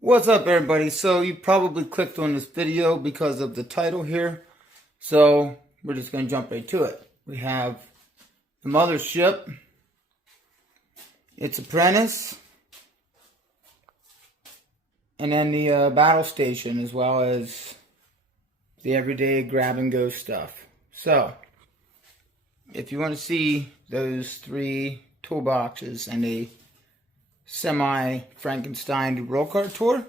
What's up, everybody? So you probably clicked on this video because of the title here. So we're just going to jump right to it. We have the mothership, its apprentice, and then the battle station, as well as the everyday grab and go stuff. So if you want to see those three toolboxes and a semi-Frankenstein roll cart tour,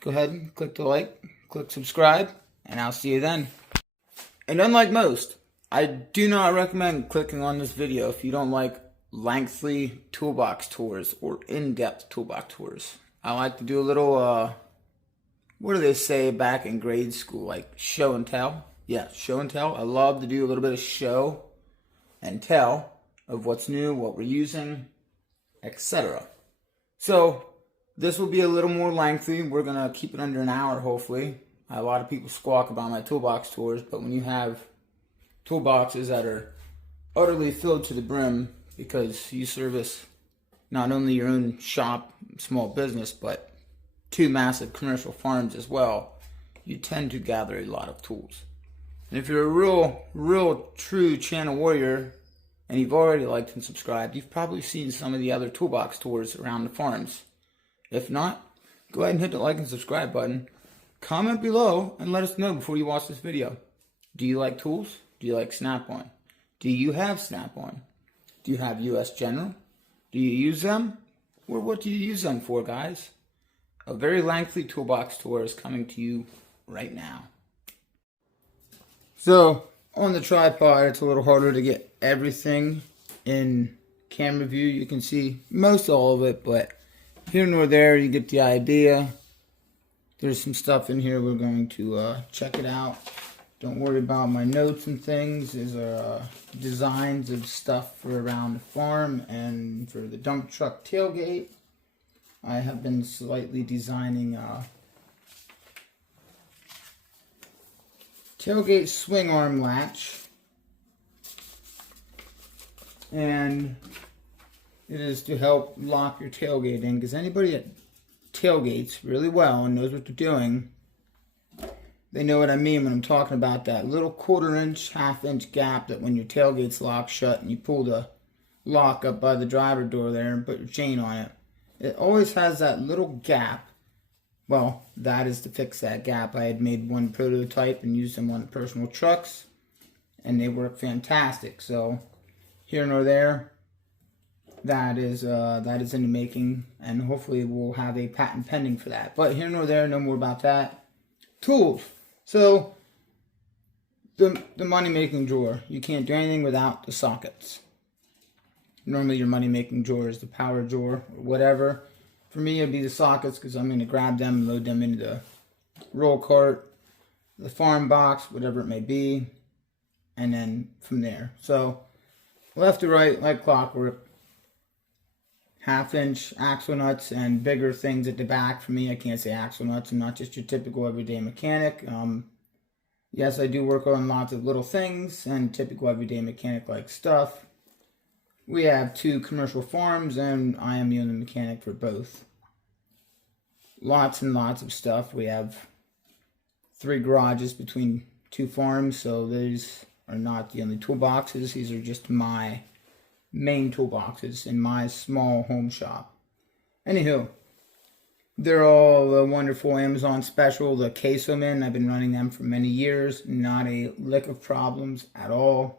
go ahead and click the like, click subscribe, and I'll see you then. And unlike most, I do not recommend clicking on this video if you don't like lengthy toolbox tours or in-depth toolbox tours. I like to do a little, what do they say back in grade school, like show and tell? Yeah, show and tell. I love to do a little bit of show and tell of what's new, what we're using, etc. So this will be a little more lengthy. We're going to keep it under an hour, hopefully. A lot of people squawk about my toolbox tours, but when you have toolboxes that are utterly filled to the brim because you service not only your own shop, small business, but two massive commercial farms as well, you tend to gather a lot of tools. And if you're a real true channel warrior, and you've already liked and subscribed, you've probably seen some of the other toolbox tours around the farms. If not, go ahead and hit the like and subscribe button. Comment below and let us know before you watch this video. Do you like tools? Do you like snap-on? Do you have snap-on? Do you have US General? Do you use them? Or what do you use them for, guys? A very lengthy toolbox tour is coming to you right now. So, on the tripod, it's a little harder to get everything in camera view. You can see most all of it, but here nor there, you get the idea. There's some stuff in here. We're going to check it out. Don't worry about my notes and things. These are designs of stuff for around the farm and for the dump truck tailgate. I have been slightly designing tailgate swing arm latch, and it is to help lock your tailgate in, because anybody that tailgates really well and knows what they're doing, they know what I mean when I'm talking about that little quarter-inch, half-inch gap that when your tailgate's locked shut and you pull the lock up by the driver door there and put your chain on it, it always has that little gap. Well, that is to fix that gap. I had made one prototype and used them on personal trucks, and they work fantastic. So, here nor there, that is in the making, and hopefully we'll have a patent pending for that. But here nor there, no more about that. Tools. So, the money-making drawer. You can't do anything without the sockets. Normally your money-making drawer is the power drawer or whatever. For me, it'd be the sockets, because I'm going to grab them and load them into the roll cart, the farm box, whatever it may be, and then from there. So, left to right, like clockwork, half-inch axle nuts and bigger things at the back. For me, I can't say axle nuts. I'm not just your typical everyday mechanic. Yes, I do work on lots of little things and typical everyday mechanic-like stuff. We have two commercial farms, and I am the only mechanic for both. Lots and lots of stuff. We have 3 garages between 2 farms, so these are not the only toolboxes. These are just my main toolboxes in my small home shop. Anywho, they're all a wonderful Amazon special. The Queso Men, I've been running them for many years. Not a lick of problems at all.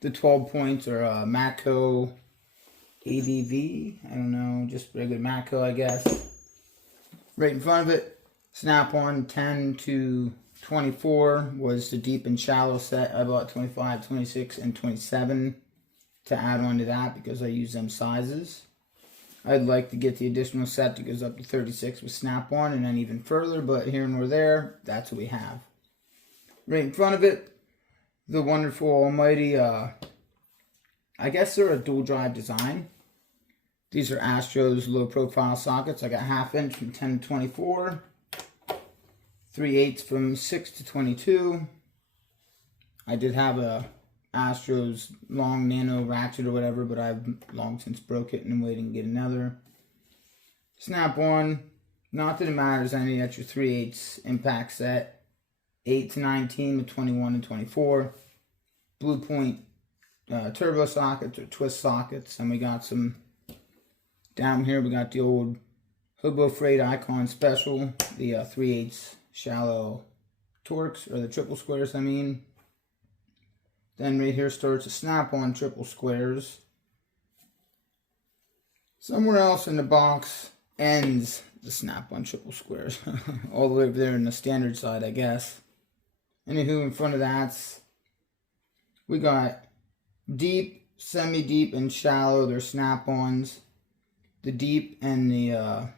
The 12 points are Matco ADV. I don't know, just regular Matco, I guess. Right in front of it, snap-on 10 to 24 was the deep and shallow set. I bought 25, 26, and 27 to add on to that because I use them sizes. I'd like to get the additional set that goes up to 36 with snap-on and then even further, but here nor there, that's what we have. Right in front of it, the wonderful almighty, I guess they're a dual drive design. These are Astro's low profile sockets. I got half-inch from 10 to 24, 3/8 from 6 to 22. I did have a Astro's long nano ratchet or whatever, but I've long since broke it and I'm waiting to get another. snap-on. Not that it matters any, that's your 3/8 impact set. 8 to 19 with 21 and 24. Blue point turbo sockets or twist sockets. And we got some, down here we got the old Hobo Freight Icon Special. The 3/8 shallow Torx, or the triple squares I mean. Then right here starts a snap-on triple squares. Somewhere else in the box ends the snap-on triple squares. All the way over there in the standard side, I guess. Anywho, in front of that, we got deep, semi-deep, and shallow. They're snap-ons. The deep and the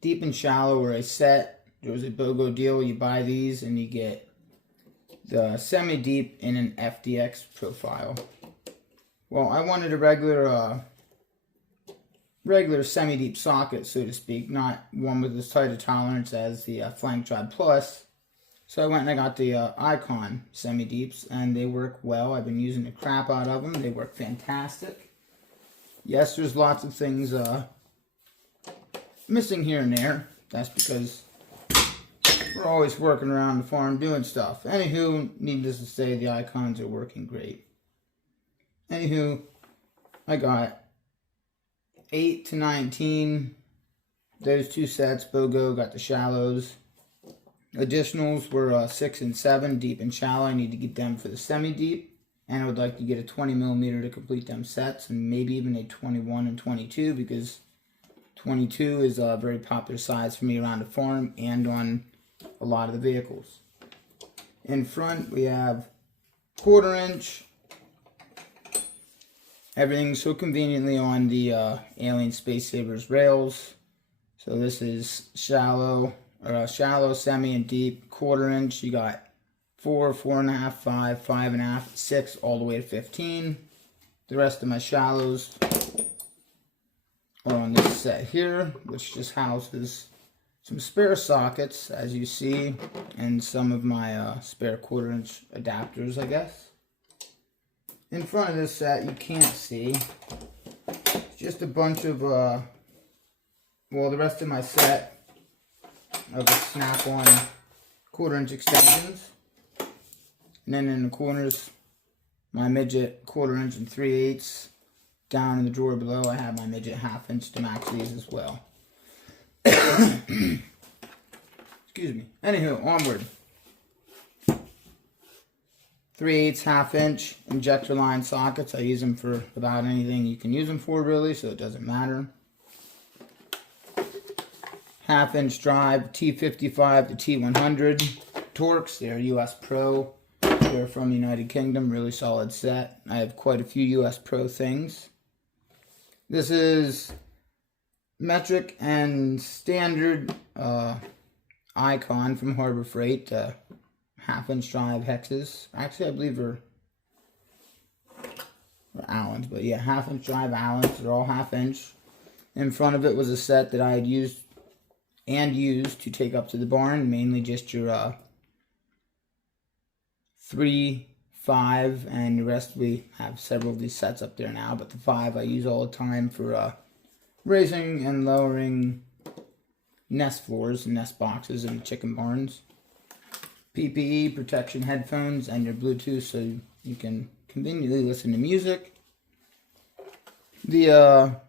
deep and shallow are a set. There was a BOGO deal. You buy these and you get the semi-deep in an FDX profile. Well, I wanted a regular semi-deep socket, so to speak, not one with as tight a tolerance as the Flank Drive Plus. So I went and I got the Icon semi-deeps, and they work well. I've been using the crap out of them. They work fantastic. Yes, there's lots of things missing here and there. That's because we're always working around the farm doing stuff. Anywho, needless to say, the Icons are working great. Anywho, I got 8 to 19. Those two sets, BOGO, got the shallows. Additionals were 6 and 7, deep and shallow. I need to get them for the semi-deep. And I would like to get a 20mm to complete them sets. And maybe even a 21 and 22, because 22 is a very popular size for me around the farm and on a lot of the vehicles. In front, we have 1/4 inch. Everything's so conveniently on the Alien Space Savers rails. So this is shallow, semi, and deep. 1/4 inch. You got 4, 4.5, 5, 5.5, 6, all the way to 15. The rest of my shallows are on this set here, which just houses some spare sockets, as you see, and some of my spare 1/4 inch adapters, I guess. In front of this set, you can't see. It's just a bunch of, well, the rest of my set of the snap-on 1/4 inch extensions. And then in the corners, my midget 1/4 inch and 3/8. Down in the drawer below, I have my midget 1/2 inch to match these as well. Excuse me. Anywho, onward. 3/8 1/2 inch injector line sockets. I use them for about anything you can use them for, really, so it doesn't matter. 1/2 inch drive, T55 to T100 Torx. They're US Pro. They're from the United Kingdom. Really solid set. I have quite a few US Pro things. This is metric and standard Icon from Harbor Freight. 1/2 inch drive hexes. Actually, I believe they're Allens, but yeah, 1/2 inch drive Allens. They're all 1/2 inch. In front of it was a set that I had used to take up to the barn, mainly just your 3, 5, and the rest. We have several of these sets up there now, but the 5 I use all the time for raising and lowering nest floors and nest boxes in the chicken barns. PPE, protection headphones, and your Bluetooth so you can conveniently listen to music. The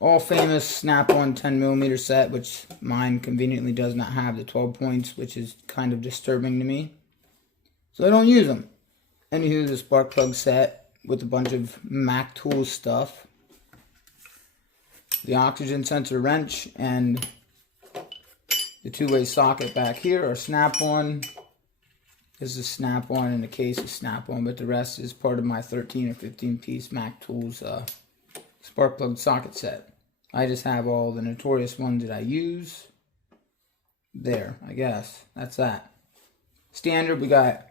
all famous snap-on 10mm set, which mine conveniently does not have the 12 points, which is kind of disturbing to me. So I don't use them. Anywho, the spark plug set with a bunch of Mac Tools stuff. The oxygen sensor wrench and the 2-way socket back here are snap-on. This is snap-on and the case is snap-on, but the rest is part of my 13 or 15 piece Mac Tools spark plug socket set. I just have all the notorious ones that I use. There, I guess. That's that. Standard, we got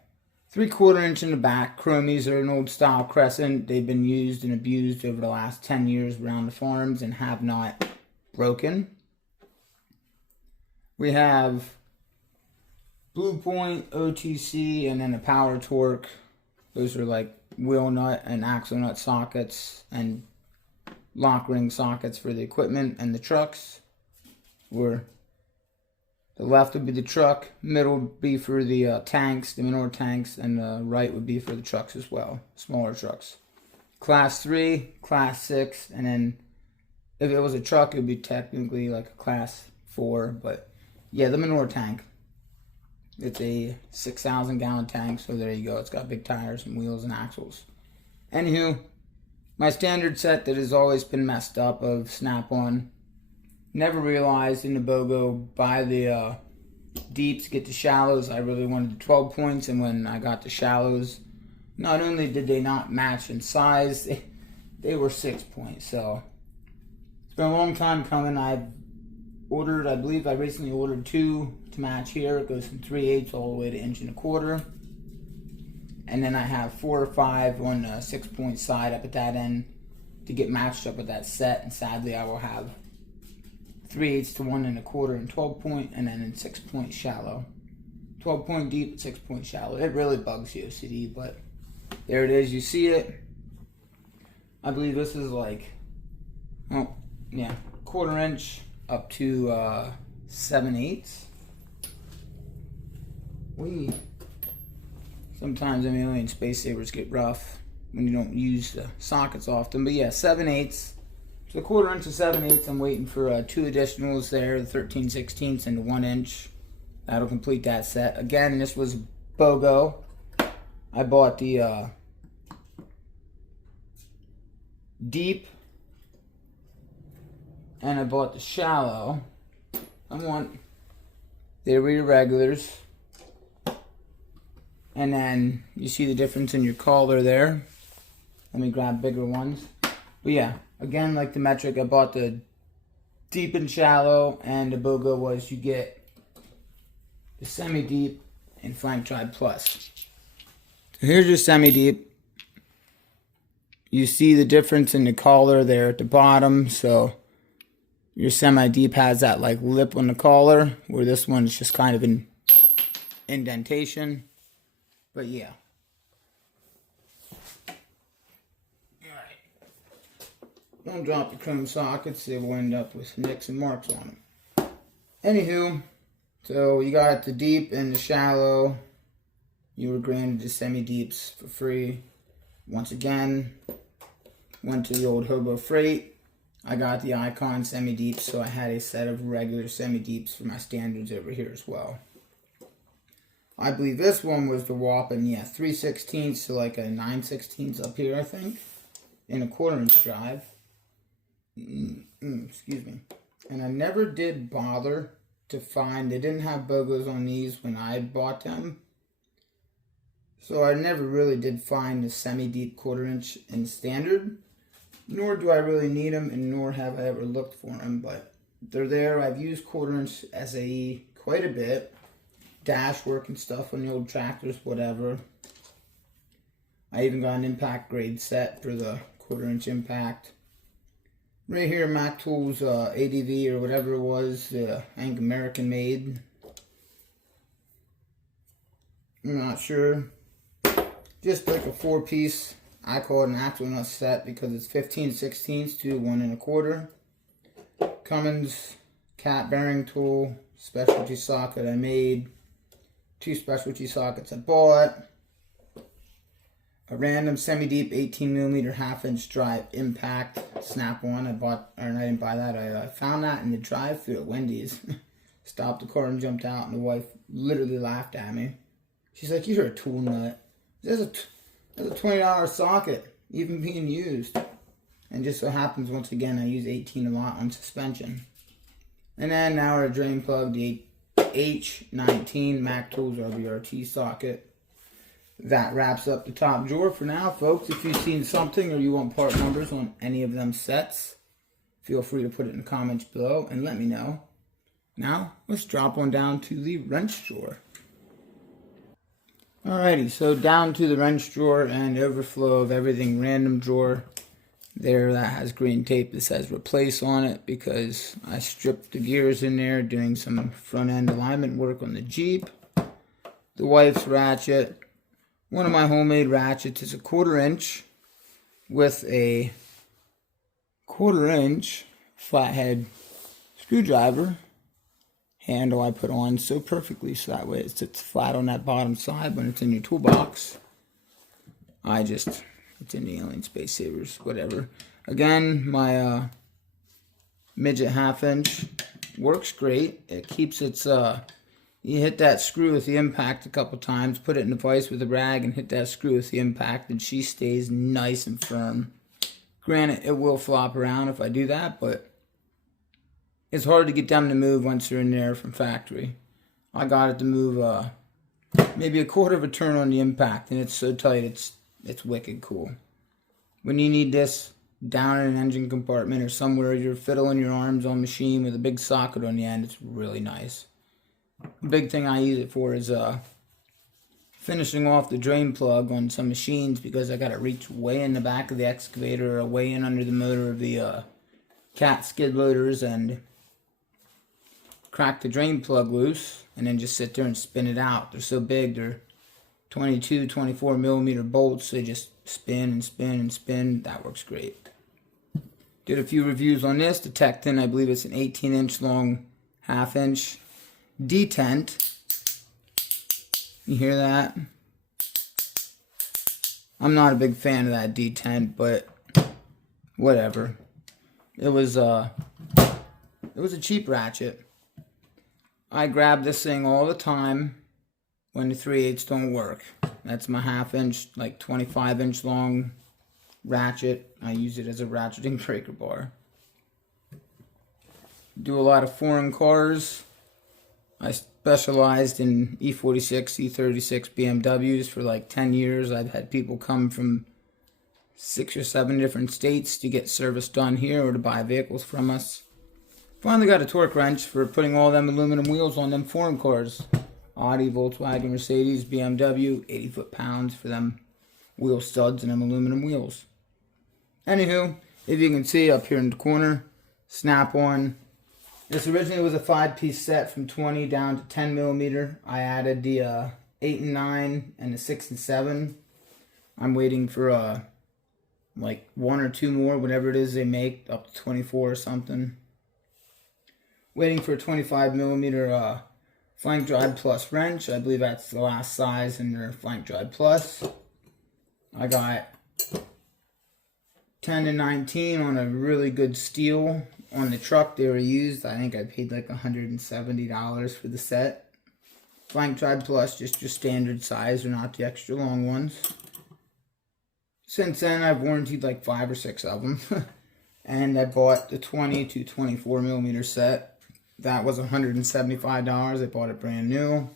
3/4 inch in the back. Chromies are an old style crescent. They've been used and abused over the last 10 years around the farms and have not broken. We have Blue Point, OTC, and then a Power Torque. Those are like wheel nut and axle nut sockets. And lock ring sockets for the equipment and the trucks, where the left would be the truck, middle would be for the tanks, the manure tanks, and the right would be for the trucks as well, smaller trucks. Class 3, Class 6, and then if it was a truck, it would be technically like a Class 4, but yeah, the manure tank. It's a 6,000 gallon tank, so there you go. It's got big tires and wheels and axles. Anywho, my standard set that has always been messed up of snap-on. Never realized in the BOGO by the deeps get to shallows, I really wanted the 12 points, and when I got the shallows, not only did they not match in size, they were 6 points. So it's been a long time coming. I believe I recently ordered 2 to match here. It goes from 3/8 all the way to 1.25 inches. And then I have 4 or 5 on the 6 point side up at that end to get matched up with that set. And sadly, I will have 3/8 to 1.25 and 12 point, and then in 6 point shallow. 12 point deep, 6 point shallow. It really bugs you, OCD, but there it is. You see it. I believe this is like, oh yeah, 1/4 inch up to 7/8. Sometimes I mean space savers get rough when you don't use the sockets often, but yeah, 7/8. So 1/4 inch to 7/8. I'm waiting for 2 additionals there, the 13/16 and the 1 inch. That'll complete that set. Again, this was BOGO. I bought the deep and I bought the shallow. They were your regulars. And then you see the difference in your collar there. Let me grab bigger ones. But yeah, again, like the metric, I bought the deep and shallow, and the BOGO was you get the semi-deep and flank drive plus. So here's your semi-deep. You see the difference in the collar there at the bottom. So your semi-deep has that like lip on the collar, where this one's just kind of an indentation. But yeah. Alright. Don't drop the chrome sockets, they will end up with nicks and marks on them. Anywho, so you got the deep and the shallow. You were granted the semi-deeps for free. Once again, went to the old Hobo Freight. I got the Icon semi-deeps, so I had a set of regular semi-deeps for my standards over here as well. I believe this one was the whopping, 3/16 to like a 9/16 up here, I think, in a 1/4 inch drive. Excuse me. And I never did bother to find, they didn't have BOGOs on these when I bought them. So I never really did find the semi-deep 1/4 inch in standard. Nor do I really need them, and nor have I ever looked for them, but they're there. I've used 1/4 inch SAE quite a bit. Dash work and stuff on the old tractors, whatever. I even got an impact grade set for the 1/4 inch impact. Right here, Mac Tools ADV or whatever it was, I think American made. I'm not sure. Just like a 4-piece. I call it an axle nut set because it's 15/16 to 1 1/4. Cummins cat bearing tool, specialty socket I made. 2 specialty sockets I bought. A random semi-deep 18mm 1/2 inch drive impact snap-on. I didn't buy that. I found that in the drive-thru at Wendy's. Stopped the car and jumped out, and the wife literally laughed at me. She's like, "You're a tool nut. There's a $20 socket, even being used." And just so happens, once again, I use 18 a lot on suspension. And then now our drain plug, the H19 Mac Tools RBRT socket. That wraps up the top drawer for now, folks. If you've seen something or you want part numbers on any of them sets, feel free to put it in the comments below and let me know. Now, let's drop on down to the wrench drawer. Alrighty, so down to the wrench drawer and overflow of everything random drawer. There, that has green tape that says replace on it because I stripped the gears in there doing some front end alignment work on the Jeep. The wife's ratchet. One of my homemade ratchets is a 1/4 inch with a 1/4" flathead screwdriver handle I put on so perfectly so that way it sits flat on that bottom side when it's in your toolbox. It's in the Alien Space Savers, whatever. Again, my midget 1/2" works great. It keeps its, you hit that screw with the impact a couple times, put it in the vise with a rag and hit that screw with the impact, and she stays nice and firm. Granted, it will flop around if I do that, but it's hard to get them to move once they're in there from factory. I got it to move maybe 1/4 of a turn on the impact, and it's so tight, it's wicked cool. When you need this down in an engine compartment or somewhere you're fiddling your arms on machine with a big socket on the end, it's really nice. The big thing I use it for is finishing off the drain plug on some machines, because I got to reach way in the back of the excavator or way in under the motor of the cat skid loaders and crack the drain plug loose and then just sit there and spin it out. They're so big, they're 22, 24 millimeter bolts. They just spin and spin and spin. That works great. Did a few reviews on this. The Tecton, I believe it's an 18" long 1/2" detent. You hear that? I'm not a big fan of that detent, but whatever. It was a cheap ratchet. I grab this thing all the time when the 3/8 don't work. That's my 1/2", like 25" long ratchet. I use it as a ratcheting breaker bar. Do a lot of foreign cars. I specialized in E46, E36 BMWs for like 10 years. I've had people come from 6 or 7 different states to get service done here or to buy vehicles from us. Finally got a torque wrench for putting all them aluminum wheels on them foreign cars. Audi, Volkswagen, Mercedes, BMW, 80 foot-pounds for them wheel studs and them aluminum wheels. Anywho, if you can see up here in the corner, snap-on. This originally was a 5-piece set from 20 down to 10 millimeter. I added the 8 and 9 and the 6 and 7. I'm waiting for like 1 or 2 more, whatever it is they make, up to 24 or something. Waiting for a 25 millimeter Flank Drive Plus wrench. I believe that's the last size in their Flank Drive Plus. I got 10 and 19 on a really good steel. On the truck they were used. I think I paid like $170 for the set. Flank Drive Plus, just your standard size, or not the extra long ones. Since then I've warranted like 5 or 6 of them. And I bought the 20 to 24 millimeter set. That was $175. I bought it brand new.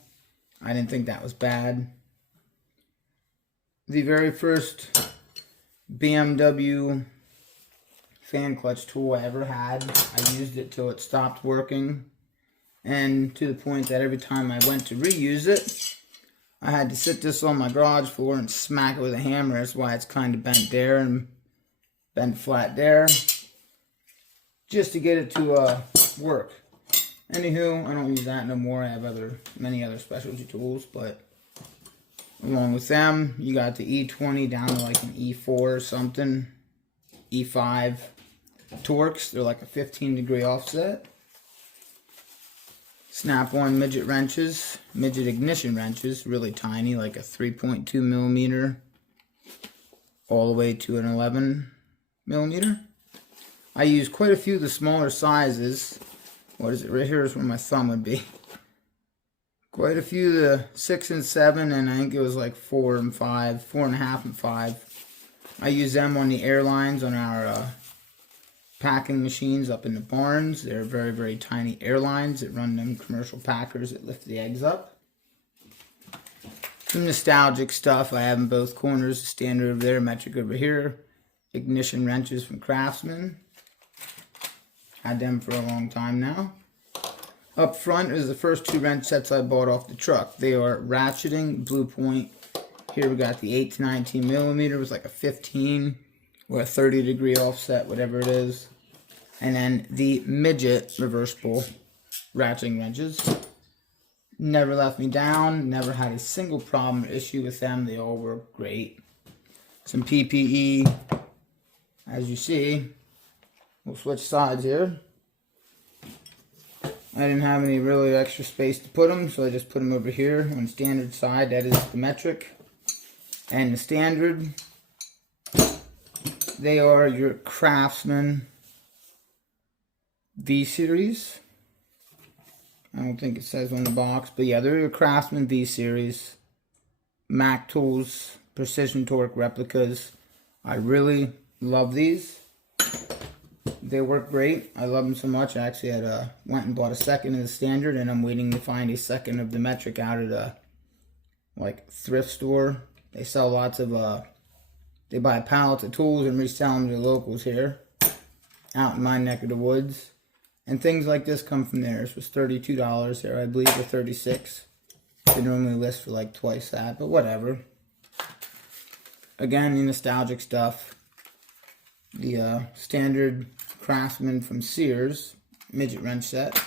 I didn't think that was bad. The very first BMW fan clutch tool I ever had, I used it till it stopped working, and to the point that every time I went to reuse it, I had to sit this on my garage floor and smack it with a hammer. That's why it's kind of bent there and bent flat there, just to get it to work. Anywho, I don't use that no more. I have many other specialty tools, but along with them, you got the E20 down to like an E4 or something, E5 Torx. They're like a 15-degree offset. Snap-on midget wrenches, midget ignition wrenches, really tiny, like a 3.2 millimeter all the way to an 11 millimeter. I use quite a few of the smaller sizes. What is it? Right here is where my thumb would be. Quite a few of the 6 and 7, and I think it was like 4 and 5, 4.5 and 5. I use them on the airlines on our packing machines up in the barns. They're very, very tiny airlines that run them commercial packers that lift the eggs up. Some nostalgic stuff I have in both corners. Standard over there, metric over here. Ignition wrenches from Craftsman. Had them for a long time now. Up front is the first 2 wrench sets I bought off the truck. They are ratcheting, Blue Point. Here we got the 8 to 19 millimeter, was like a 15 or a 30-degree offset, whatever it is. And then the midget reversible ratcheting wrenches. Never left me down, never had a single problem or issue with them. They all work great. Some PPE, as you see. We'll switch sides here. I didn't have any really extra space to put them, so I just put them over here on the standard side. That is the metric. And the standard, they are your Craftsman V-Series. I don't think it says on the box, but yeah, they're your Craftsman V-Series. Mac Tools Precision Torque replicas. I really love these. They work great. I love them so much. I actually went and bought a second of the standard, and I'm waiting to find a second of the metric out at a thrift store. They sell lots of they buy pallets of tools and resell them to locals here out in my neck of the woods. And things like this come from there. This was $32 there, I believe, or $36. They normally list for like twice that, but whatever. Again, the nostalgic stuff. The standard Craftsman from Sears midget wrench set.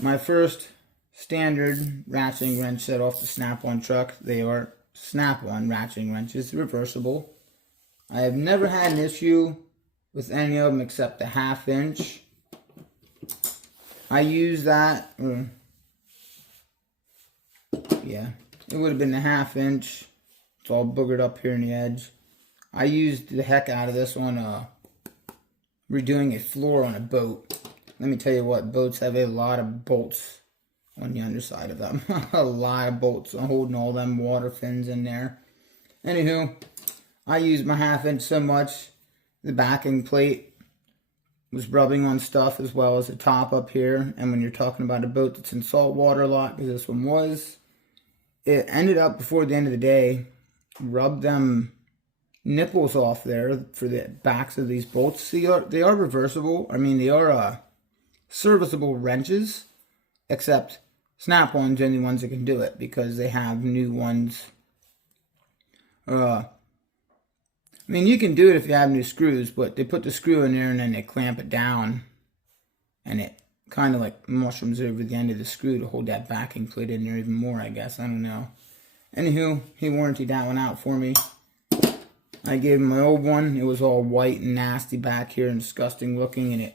My first standard ratcheting wrench set off the Snap-on truck. They are Snap-on ratcheting wrenches, reversible. I have never had an issue with any of them except the 1/2 inch. I use that, yeah, it would have been the 1/2 inch. It's all boogered up here in the edge. I used the heck out of this on redoing a floor on a boat. Let me tell you what, boats have a lot of bolts on the underside of them. A lot of bolts holding all them water fins in there. Anywho, I used my 1/2 inch so much, the backing plate was rubbing on stuff as well as the top up here. And when you're talking about a boat that's in salt water a lot, because this one was, it ended up before the end of the day, rubbed them nipples off there for the backs of these bolts. They are reversible. I mean, they are serviceable wrenches, except Snap-on's the only ones that can do it because they have new ones. I mean, you can do it if you have new screws, but they put the screw in there and then they clamp it down, and it kind of like mushrooms over the end of the screw to hold that backing plate in there even more, I guess. I don't know. Anywho, he warranted that one out for me. I gave him my old one. It was all white and nasty back here and disgusting looking, and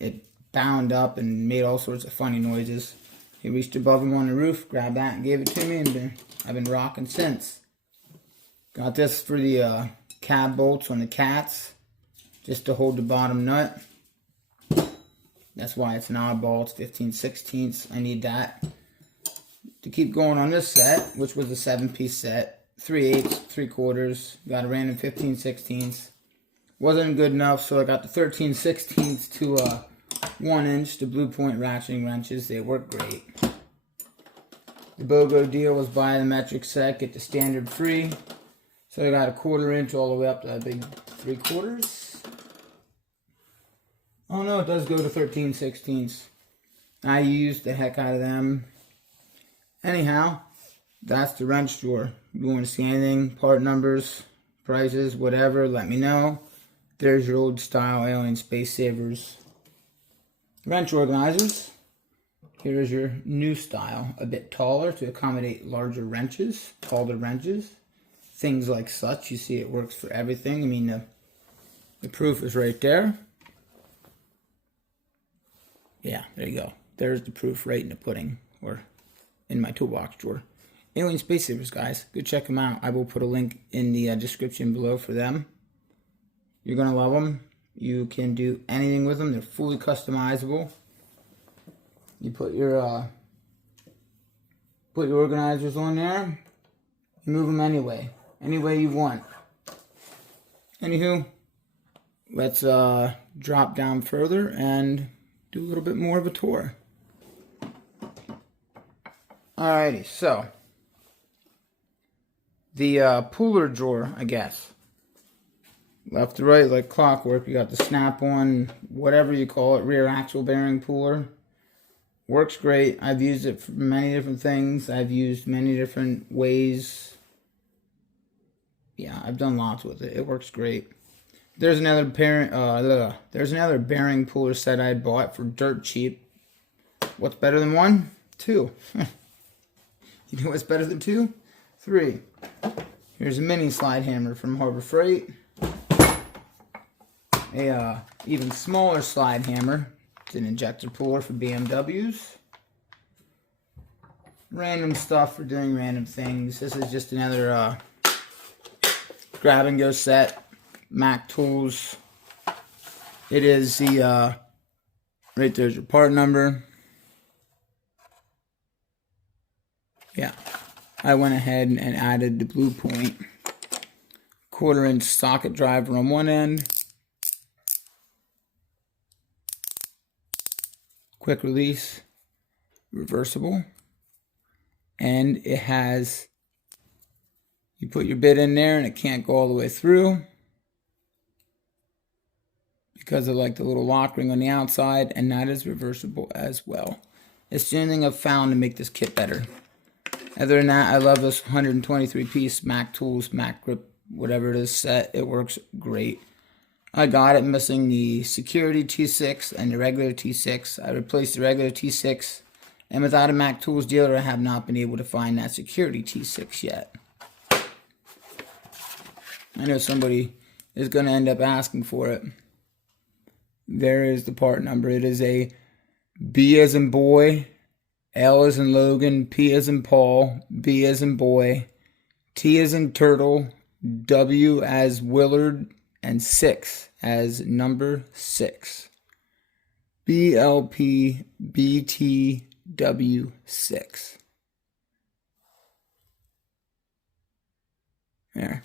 it bound up and made all sorts of funny noises. He reached above him on the roof, grabbed that and gave it to me, and I've been rocking since. Got this for the cab bolts on the cats, just to hold the bottom nut. That's why it's an oddball. It's 15/16. I need that. To keep going on this set, which was a 7-piece set, 3/8, 3/4, got a random 15/16. Wasn't good enough, so I got the 13/16 to 1 inch, the Blue Point ratcheting wrenches. They work great. The BOGO deal was buy the metric set, get the standard free. So I got a 1/4 inch all the way up to that big 3/4. Oh no, it does go to 13/16. I used the heck out of them. Anyhow, that's the wrench drawer. If you want to see anything, part numbers, prices, whatever, let me know. There's your old style Alien Space Savers wrench organizers. Here's your new style, a bit taller to accommodate larger wrenches, taller wrenches, things like such. You see it works for everything. I mean, the proof is right there. Yeah, there you go. There's the proof right in the pudding, or in my toolbox drawer. Alien Space Savers, guys. Go check them out. I will put a link in the description below for them. You're going to love them. You can do anything with them. They're fully customizable. You put your organizers on there. You move them any way you want. Anywho, let's drop down further and do a little bit more of a tour. Alrighty, so the puller drawer, I guess. Left to right like clockwork. You got the snap-on, whatever you call it, rear axle bearing puller. Works great. I've used it for many different things. I've used many different ways. Yeah, I've done lots with it. It works great. There's another bearing puller set I bought for dirt cheap. What's better than 1? 2. You know what's better than 2? 3. Here's a mini slide hammer from Harbor Freight. a even smaller slide hammer. It's an injector puller for BMWs. Random stuff for doing random things. This is just another grab and go set. Mac Tools. It is the right there's your part number. Yeah, I went ahead and added the Blue Point 1/4 inch socket driver on one end. Quick release, reversible, and it has, you put your bit in there and it can't go all the way through because of like the little lock ring on the outside, and that is reversible as well. It's the only thing I've found to make this kit better. Other than that, I love this 123 piece Mac Tools, Mac Grip, whatever it is set. It works great. I got it missing the security T6 and the regular T6. I replaced the regular T6, and without a Mac Tools dealer, I have not been able to find that security T6 yet. I know somebody is going to end up asking for it. There is the part number. It is a B as in boy, L as in Logan, P as in Paul, B as in boy, T as in turtle, W as Willard, and 6 as number 6. BLPBTW6. There.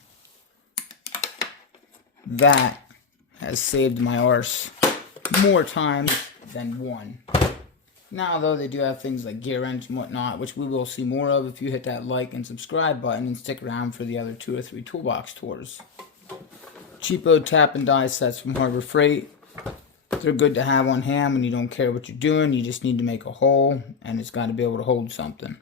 That has saved my arse more times than one. Now, though, they do have things like gear wrench and whatnot, which we will see more of if you hit that like and subscribe button and stick around for the other 2 or 3 toolbox tours. Cheapo tap and die sets from Harbor Freight. They're good to have on hand when you don't care what you're doing. You just need to make a hole, and it's got to be able to hold something.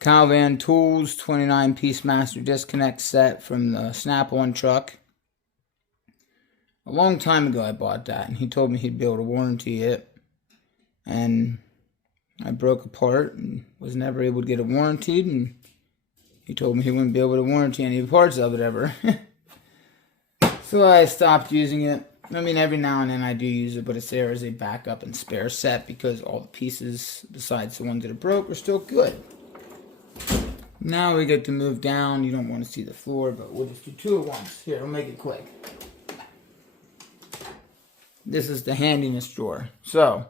Calvan Tools 29-piece master disconnect set from the snap-on truck. A long time ago I bought that, and he told me he'd be able to warranty it. And I broke a part and was never able to get it warranted, and he told me he wouldn't be able to warranty any parts of it ever. So I stopped using it. I mean, every now and then I do use it, but it's there as a backup and spare set because all the pieces, besides the ones that are broke, are still good. Now we get to move down. You don't want to see the floor, but we'll just do 2 at once. Here, we'll make it quick. This is the handiness drawer. So,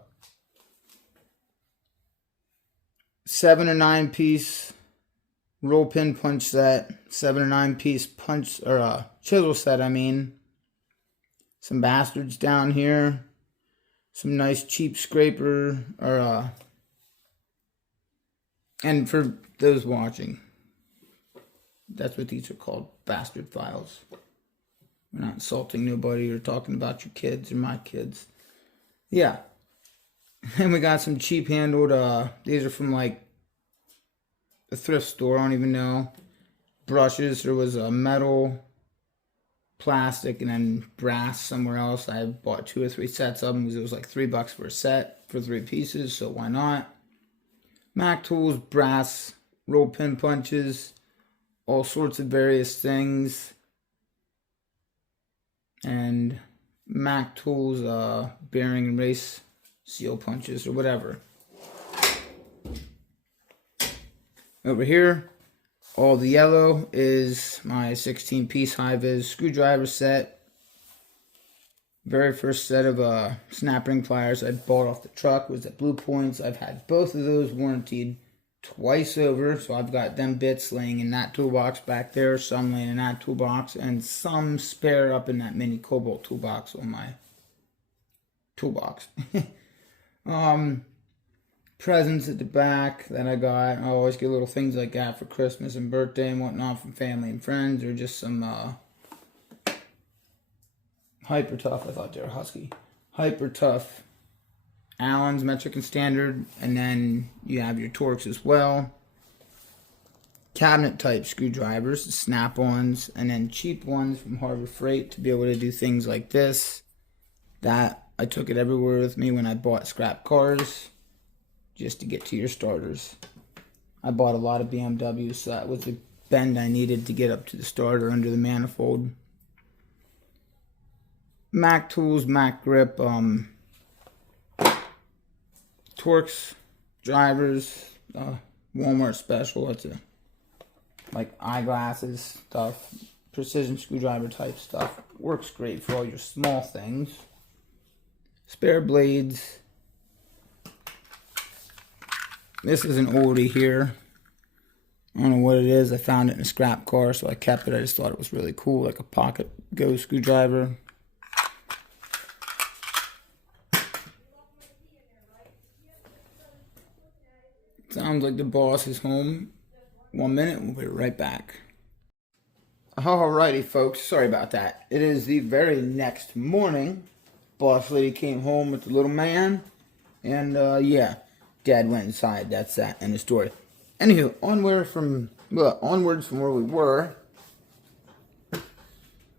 7 or 9 piece roll pin punch set, 7 or 9 piece punch or chisel set. I mean, some bastards down here, some nice cheap scraper or and for those watching, that's what these are called, bastard files. We're not insulting nobody or talking about your kids or my kids. Yeah. And we got some cheap handled, these are from like a thrift store, I don't even know. Brushes, there was a metal, plastic, and then brass somewhere else. I bought 2 or 3 sets of them because it was like $3 for a set for 3 pieces, so why not? Mac Tools, brass, roll pin punches, all sorts of various things. And Mac Tools, bearing and race seal punches or whatever. Over here, all the yellow is my 16-piece high-vis screwdriver set. Very first set of snap ring pliers I bought off the truck was at Blue Points. I've had both of those warranted twice over, so I've got them bits laying in that toolbox back there, some laying in that toolbox, and some spare up in that mini Cobalt toolbox on my toolbox. Presents at the back that I got. I always get little things like that for Christmas and birthday and whatnot from family and friends, or just some Hyper Tough. I thought they were Husky. Hyper Tough Allen's metric and standard, and then you have your Torx as well. Cabinet type screwdrivers, snap-ons, and then cheap ones from Harbor Freight to be able to do things like this. That I took it everywhere with me when I bought scrap cars, just to get to your starters. I bought a lot of BMWs, so that was the bend I needed to get up to the starter under the manifold. Mac tools, Mac grip, Torx drivers, Walmart special. It's like eyeglasses stuff, precision screwdriver type stuff. Works great for all your small things. Spare blades. This is an oldie here. I don't know what it is. I found it in a scrap car, so I kept it. I just thought it was really cool, like a pocket go screwdriver. Sounds like the boss is home. 1 minute, we'll be right back. Alrighty, folks. Sorry about that. It is the very next morning. Boss lady came home with the little man. And, yeah, Dad went inside. That's that. End of story. Anywho, onwards from where we were.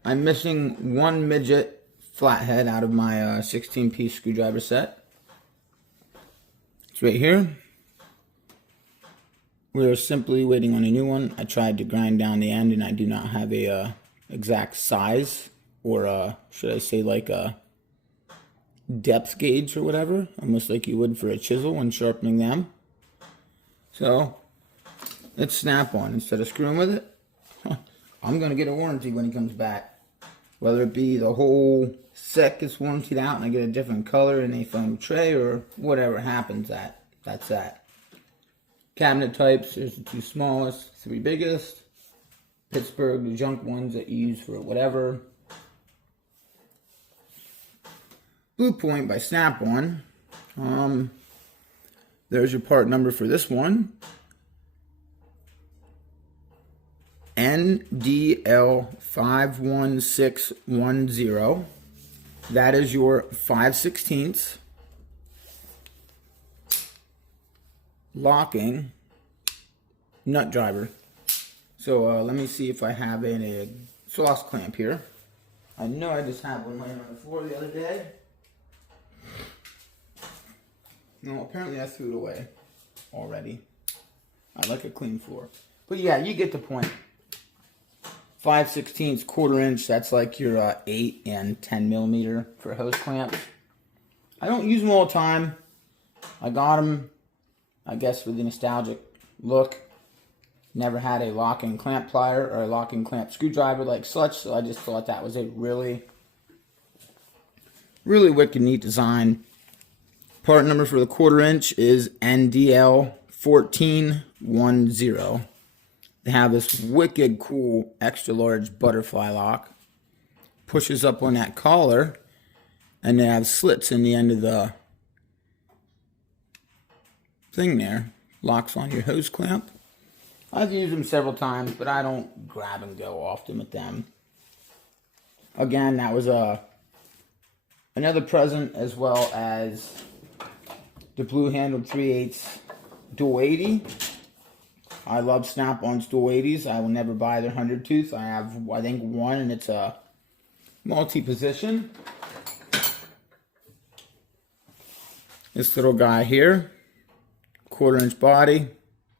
I'm missing one midget flathead out of my 16-piece screwdriver set. It's right here. We're simply waiting on a new one. I tried to grind down the end, and I do not have a exact size, or should I say like a depth gauge or whatever, almost like you would for a chisel when sharpening them. So it's snap-on instead of screwing with it. I'm gonna get a warranty when he comes back, whether it be the whole set gets warrantied out and I get a different color and a foam tray, or whatever happens. That's that. Cabinet types, there's the 2 smallest, 3 biggest. Pittsburgh, the junk ones that you use for whatever. Blue Point by Snap-on. There's your part number for this one. NDL51610. That is your 5/16 locking nut driver. So let me see if I have a sauce clamp here. I know I just had one laying on the floor the other day. No, apparently I threw it away already. I like a clean floor. But yeah, you get the point. 5/16 1/4 inch, that's like your 8 and 10 millimeter for hose clamps. I don't use them all the time. I got them, I guess, with the nostalgic look. Never had a locking clamp plier or a locking clamp screwdriver like such, so I just thought that was a really, really wicked neat design. Part number for the 1/4 inch is NDL1410. They have this wicked cool extra large butterfly lock. Pushes up on that collar, and they have slits in the end of the thing there. Locks on your hose clamp. I've used them several times, but I don't grab and go often with them. Again, that was another present, as well as the blue handled 3/8 dual 80. I love Snap-on's dual 80s. I will never buy their 100 tooth. I have, I think, one, and it's a multi-position. This little guy here, 1/4 inch body,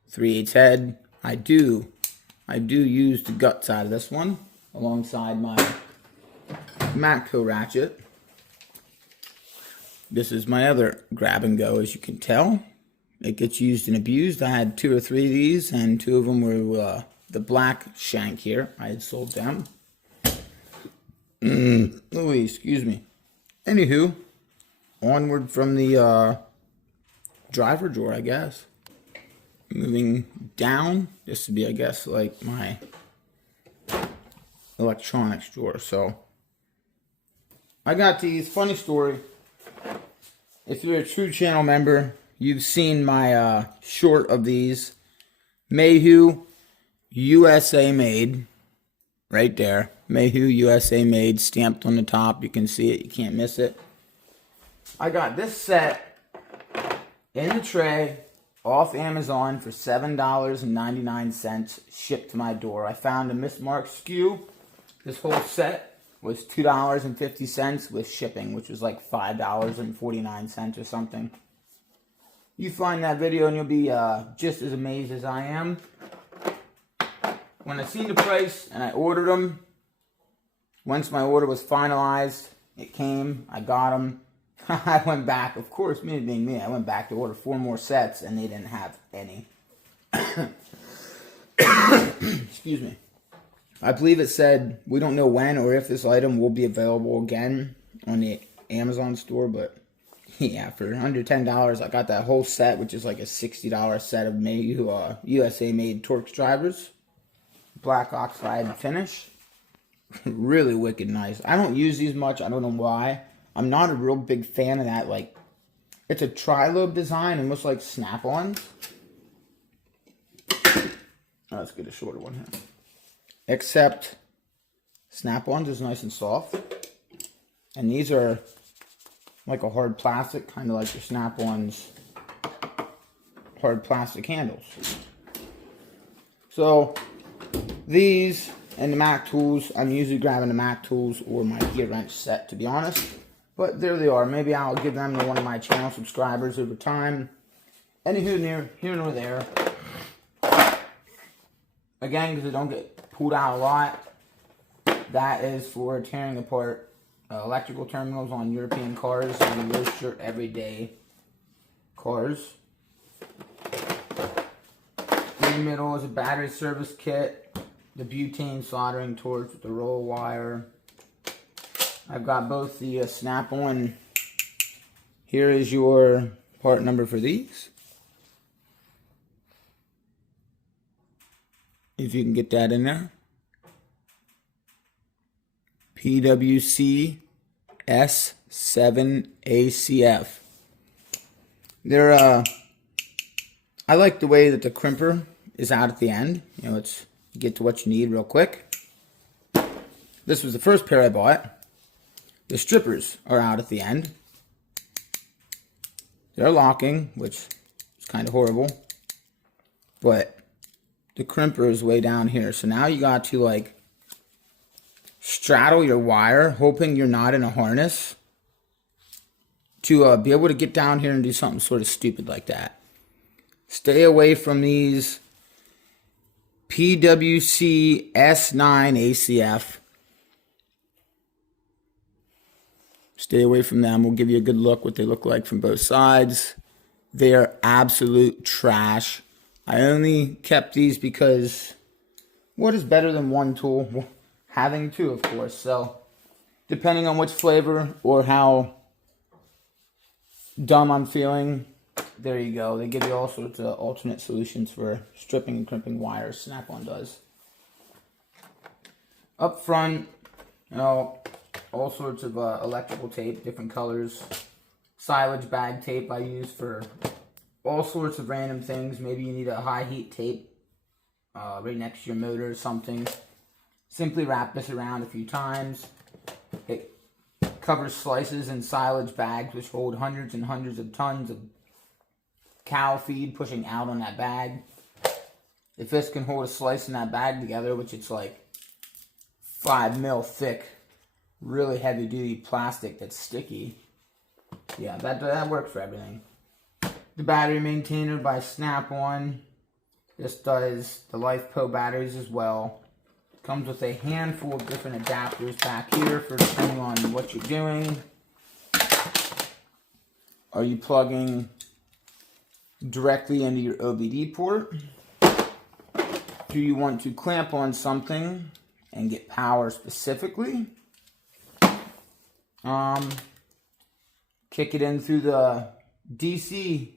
3/8 head. I do use the guts out of this one alongside my Matco ratchet. This is my other grab and go, as you can tell. It gets used and abused. I had 2 or 3 of these, and 2 of them were the black shank here. I had sold them. Oh, excuse me. Anywho, onward from the driver drawer, I guess. Moving down, this would be, I guess, like my electronics drawer. So I got these. Funny story. If you're a true channel member, you've seen my short of these. Mayhew USA made. Right there. Mayhew USA made, stamped on the top. You can see it. You can't miss it. I got this set in the tray off Amazon for $7.99 shipped to my door. I found a mismarked SKU. This whole set was $2.50 with shipping, which was like $5.49 or something. You find that video and you'll be just as amazed as I am. When I seen the price and I ordered them, once my order was finalized, It came, I got them. I went back, of course, me being me, I went back to order 4 more sets and they didn't have any. Excuse me. I believe it said we don't know when or if this item will be available again on the Amazon store, but yeah, for under $10, I got that whole set, which is like a $60 set of USA-made Torx drivers. Black oxide finish. Really wicked nice. I don't use these much. I don't know why. I'm not a real big fan of that. Like, it's a tri-lobe design, almost like snap-ons. Oh, let's get a shorter one here. Except snap-ons is nice and soft. And these are like a hard plastic, kind of like your snap-ons hard plastic handles. So these and the Mac tools, I'm usually grabbing the Mac tools or my gear wrench set, to be honest. But there they are. Maybe I'll give them to one of my channel subscribers over time. Anywho, here nor there. Again, because they don't get pulled out a lot, that is for tearing apart electrical terminals on European cars and road shirt everyday cars. In the middle is a battery service kit, the butane soldering torch with the roll wire. I've got both the snap-on. Here is your part number for these. If you can get that in there. PWC S7ACF. They're I like the way that the crimper is out at the end. You know, it's get to what you need real quick. This was the first pair I bought. The strippers are out at the end. They're locking, which is kind of horrible. But the crimper is way down here. So now you got to like straddle your wire, hoping you're not in a harness, to be able to get down here and do something sort of stupid like that. Stay away from these PWC S9 ACF. Stay away from them. We'll give you a good look what they look like from both sides. They are absolute trash. I only kept these because what is better than one tool? Having two, of course. So, depending on which flavor or how dumb I'm feeling, there you go. They give you all sorts of alternate solutions for stripping and crimping wires. Snap-on does. Up front, you know, all sorts of electrical tape, different colors. Silage bag tape I use for all sorts of random things. Maybe you need a high heat tape right next to your motor or something. Simply wrap this around a few times. It covers slices in silage bags which hold hundreds and hundreds of tons of cow feed pushing out on that bag. If this can hold a slice in that bag together, which it's like 5 mil thick, really heavy duty plastic that's sticky, yeah, that works for everything. The battery maintainer by Snap-on. This does the LifePo batteries as well. Comes with a handful of different adapters back here for depending on what you're doing. Are you plugging directly into your OBD port? Do you want to clamp on something and get power specifically? Kick it in through the DC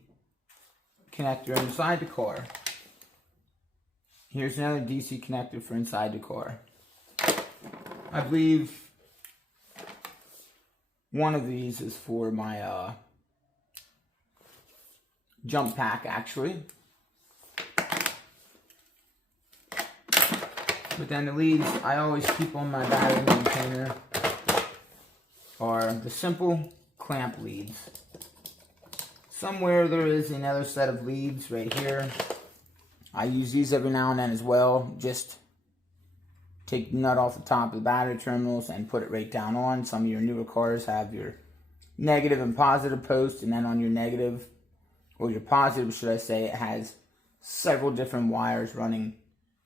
connector inside the car. Here's another DC connector for inside the car. I believe one of these is for my jump pack, actually. But then the leads I always keep on my battery maintainer are the simple clamp leads. Somewhere there is another set of leads right here. I use these every now and then as well. Just take the nut off the top of the battery terminals and put it right down on. Some of your newer cars have your negative and positive post, and then on your negative, or your positive should I say, it has several different wires running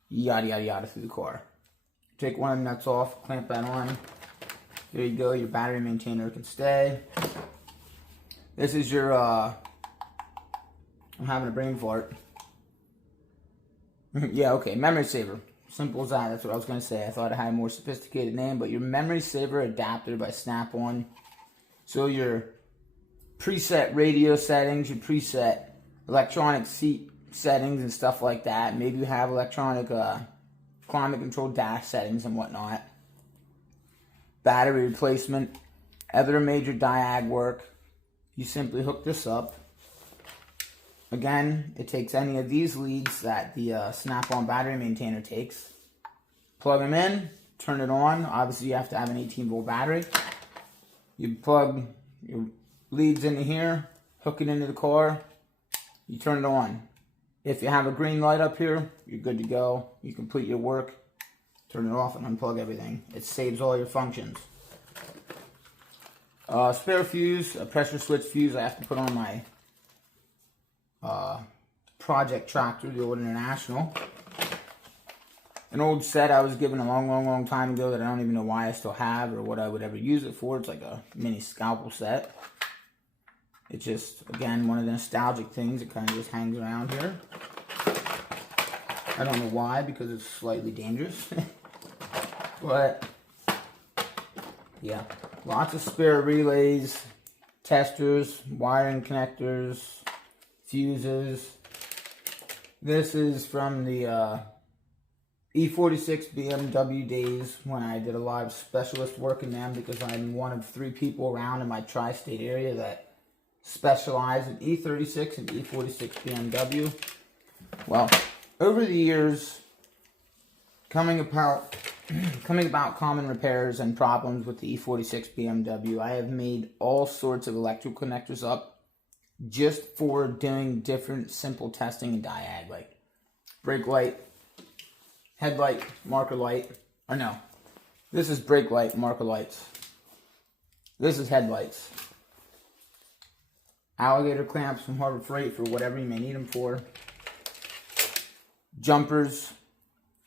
yada yada yada through the car. Take one of the nuts off, clamp that on. There you go, your battery maintainer can stay. This is your, I'm having a brain fart. Yeah, okay, memory saver. Simple as that, that's what I was going to say. I thought it had a more sophisticated name, but your memory saver adapter by Snap-on. So your preset radio settings, your preset electronic seat settings and stuff like that. Maybe you have electronic climate control dash settings and whatnot. Battery replacement, other major diag work. You simply hook this up. Again, it takes any of these leads that the Snap-on battery maintainer takes. Plug them in, turn it on. Obviously, you have to have an 18-volt battery. You plug your leads into here, hook it into the car, you turn it on. If you have a green light up here, you're good to go. You complete your work, turn it off, and unplug everything. It saves all your functions. Spare fuse, a pressure switch fuse I have to put on my project tractor, the old International. An old set I was given a long time ago that I don't even know why I still have or what I would ever use it for. It's like a mini scalpel set. It's just, again, one of the nostalgic things. It kind of just hangs around here. I don't know why, because it's slightly dangerous. But, yeah. Lots of spare relays, testers, wiring connectors, fuses. This is from the E46 BMW days when I did a lot of specialist work in them, because I'm one of 3 people around in my tri-state area that specialize in E36 and E46 BMW. Well, over the years, coming about common repairs and problems with the E46 BMW, I have made all sorts of electrical connectors up just for doing different simple testing and diag, like brake light, headlight, marker light, or no, this is brake light, marker lights. This is headlights. Alligator clamps from Harbor Freight for whatever you may need them for. Jumpers,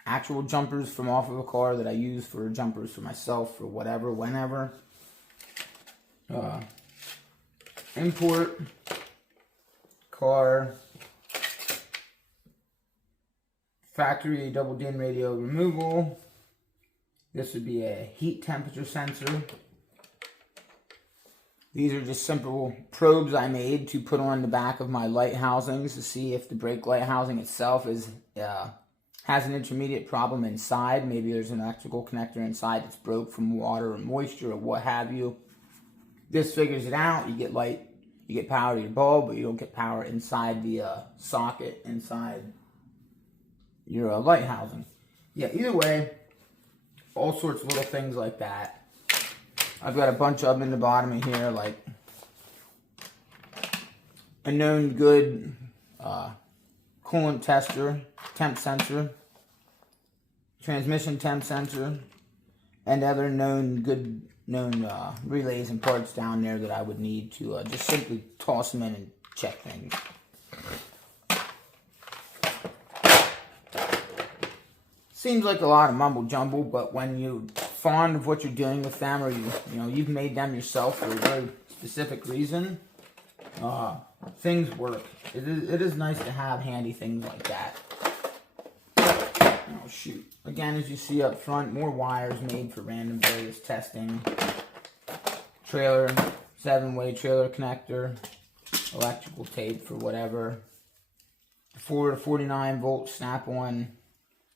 actual jumpers from off of a car that I use for jumpers for myself for whatever, whenever. Import, car, factory double DIN radio removal. This would be a heat temperature sensor. These are just simple probes I made to put on the back of my light housings to see if the brake light housing itself has an intermediate problem inside. Maybe there's an electrical connector inside that's broke from water or moisture or what have you. This figures it out. You get light, you get power to your bulb, but you don't get power inside the socket inside your light housing. Yeah, either way, all sorts of little things like that. I've got a bunch of them in the bottom of here, like a known good coolant tester, temp sensor, transmission temp sensor, and other known relays and parts down there that I would need to just simply toss them in and check things. Seems like a lot of mumble jumble, but when you're fond of what you're doing with them, or you've made them yourself for a very specific reason, things work. It is nice to have handy things like that. Oh shoot! Again, as you see up front, more wires made for random various testing. Trailer, 7-way trailer connector, electrical tape for whatever. 4 to 49 volt Snap-on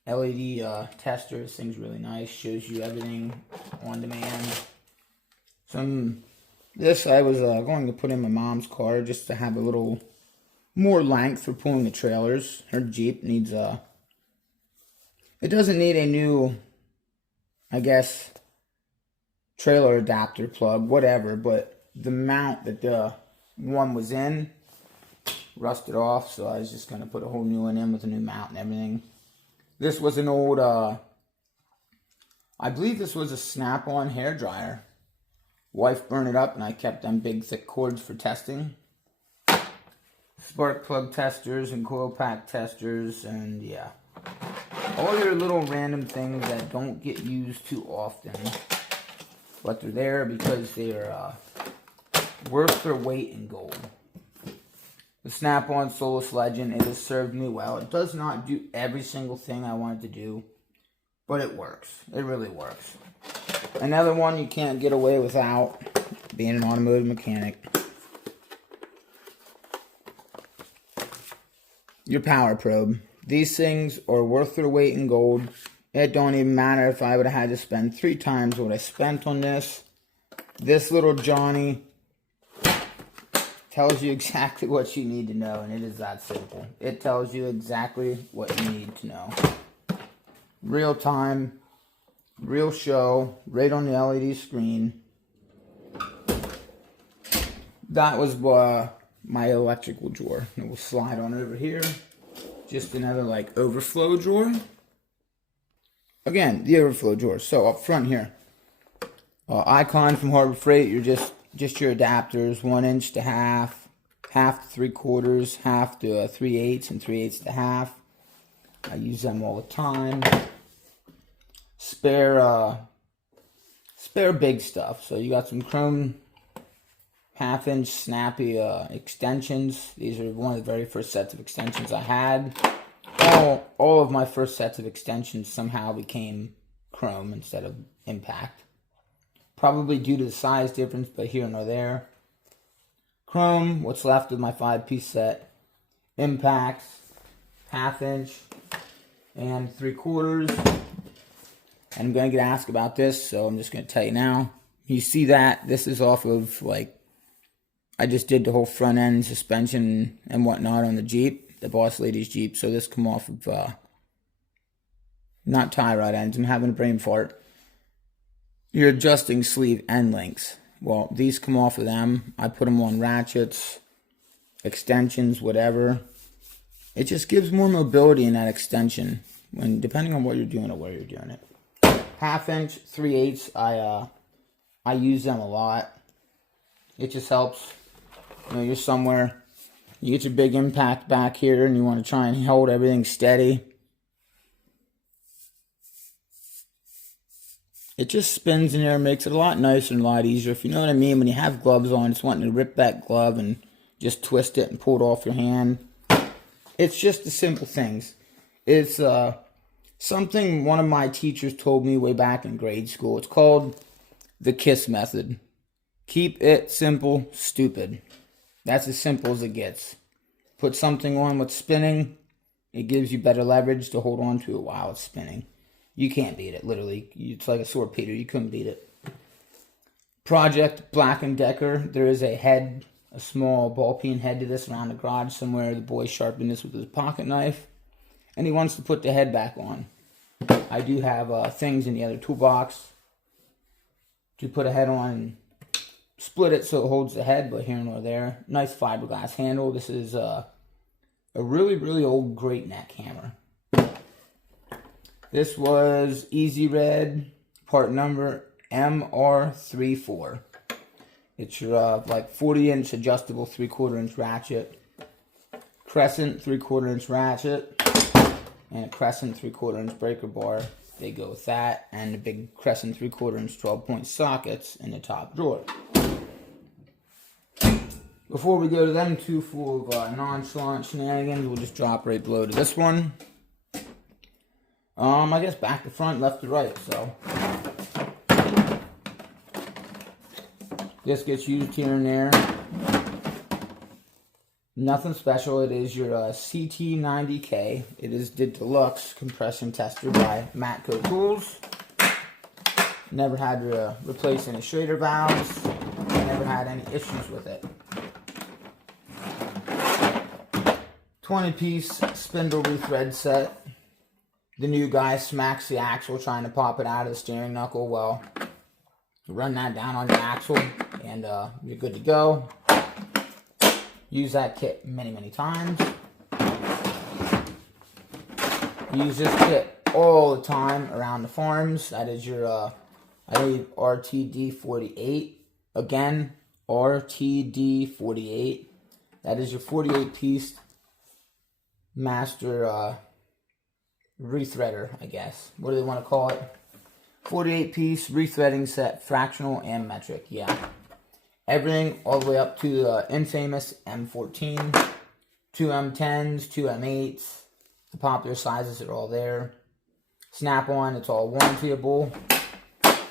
LED tester. This thing's really nice. Shows you everything on demand. This I was going to put in my mom's car just to have a little more length for pulling the trailers. Her Jeep needs it doesn't need a new, I guess, trailer adapter plug, whatever, but the mount that the one was in rusted off, so I was just going to put a whole new one in with a new mount and everything. This was an old, I believe this was a Snap-on hairdryer. Wife burned it up and I kept them big thick cords for testing. Spark plug testers and coil pack testers, and yeah. All your little random things that don't get used too often. but they're there because they're worth their weight in gold. The Snap-on Solus Legend, it has served me well. It does not do every single thing I want it to do, but it works. It really works. Another one you can't get away without being an automotive mechanic. Your power probe. These things are worth their weight in gold. It don't even matter if I would have had to spend 3 times what I spent on this. This little Johnny tells you exactly what you need to know, and it is that simple. It tells you exactly what you need to know. Real time, real show, right on the LED screen. That was my electrical drawer. It will slide on over here. Just another like overflow drawer. Again, the overflow drawer. So up front here, icon from Harbor Freight. You're just your adapters, 1 inch to half, half to 3/4, half to 3/8, and 3/8 to half. I use them all the time. Spare big stuff. So you got some chrome 1/2 inch snappy extensions. These are one of the very first sets of extensions I had. All of my first sets of extensions somehow became chrome instead of impact. Probably due to the size difference, but here nor there. Chrome, what's left of my 5-piece set. Impacts, 1/2 inch and 3/4. And I'm going to get asked about this, so I'm just going to tell you now. You see that? This is off of, like, I just did the whole front end suspension and whatnot on the Jeep, the boss lady's Jeep. So this come off of, not tie rod ends. I'm having a brain fart. You're adjusting sleeve end links. Well, these come off of them. I put them on ratchets, extensions, whatever. It just gives more mobility in that extension, when depending on what you're doing or where you're doing it. 1/2 inch, 3/8. I use them a lot. It just helps. You know, you're somewhere, you get your big impact back here, and you want to try and hold everything steady. It just spins in there, makes it a lot nicer and a lot easier. If you know what I mean, when you have gloves on, it's wanting to rip that glove and just twist it and pull it off your hand. It's just the simple things. It's something one of my teachers told me way back in grade school. It's called the KISS method. Keep it simple, stupid. That's as simple as it gets. Put something on what's spinning. It gives you better leverage to hold on to it while it's spinning. You can't beat it, literally. It's like a sword Peter. You couldn't beat it. Project Black & Decker. There is a head, a small ball peen head to this around the garage somewhere. The boy sharpened this with his pocket knife. And he wants to put the head back on. I do have things in the other toolbox to put a head on and split it so it holds the head, but here nor there. Nice fiberglass handle. This is a really, really old great neck hammer. This was Easy Red, part number MR34. It's your like 40-inch adjustable 3/4 inch ratchet, crescent 3/4 inch ratchet, and a crescent 3/4 inch breaker bar. They go with that, and the big crescent 3/4 inch 12-point sockets in the top drawer. Before we go to them two full of nonchalant shenanigans, we'll just drop right below to this one. I guess back to front, left to right, so. This gets used here and there. Nothing special. It is your CT90K. It is the deluxe compression tester by Matco Tools. Never had to replace any Schrader valves. Never had any issues with it. 20-piece spindle rethread set. The new guy smacks the axle trying to pop it out of the steering knuckle. Well, run that down on your axle and you're good to go. Use that kit many, many times. Use this kit all the time around the farms. That is your, I believe, RTD48. Again, RTD48. That is your 48-piece master rethreader, I guess. What do they want to call it? 48-piece rethreading set, fractional and metric. Yeah. Everything all the way up to the infamous M14, 2 M10s, 2 M8s. The popular sizes are all there. Snap-on, it's all warrantyable.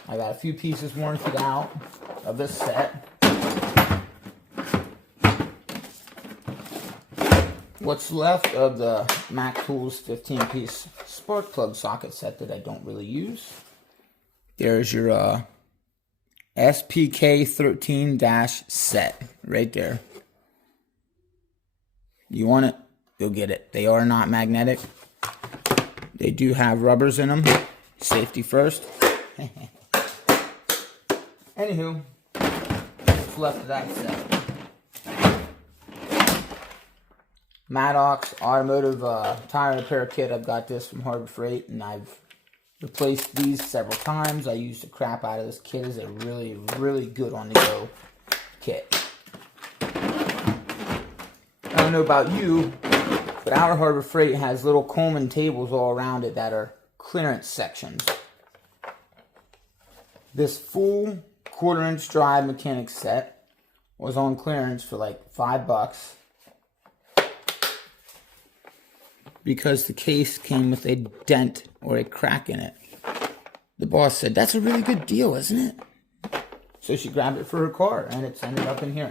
I got a few pieces warranted out of this set. What's left of the Mac Tools 15-piece spark plug socket set that I don't really use. There's your SPK 13-set right there. You want it, you'll get it. They are not magnetic. They do have rubbers in them. Safety first. Anywho, what's left of that set? Maddox Automotive Tire Repair Kit. I've got this from Harbor Freight, and I've replaced these several times. I used the crap out of this kit. It's a really, really good on-the-go kit. I don't know about you, but our Harbor Freight has little Coleman tables all around it that are clearance sections. This full 1/4-inch drive mechanic set was on clearance for like $5 because the case came with a dent or a crack in it. The boss said, "That's a really good deal, isn't it?" So she grabbed it for her car, and it's ended up in here.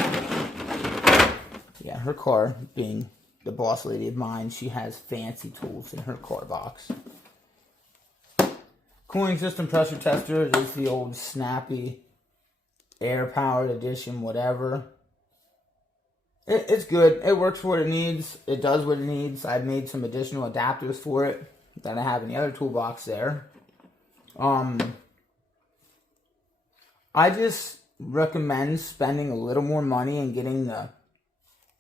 Yeah, her car, being the boss lady of mine, she has fancy tools in her car box. Cooling system pressure tester. It is the old snappy air-powered edition, whatever. It's good. It works for what it needs. It does what it needs. I've made some additional adapters for it that I have in the other toolbox there. I just recommend spending a little more money and getting the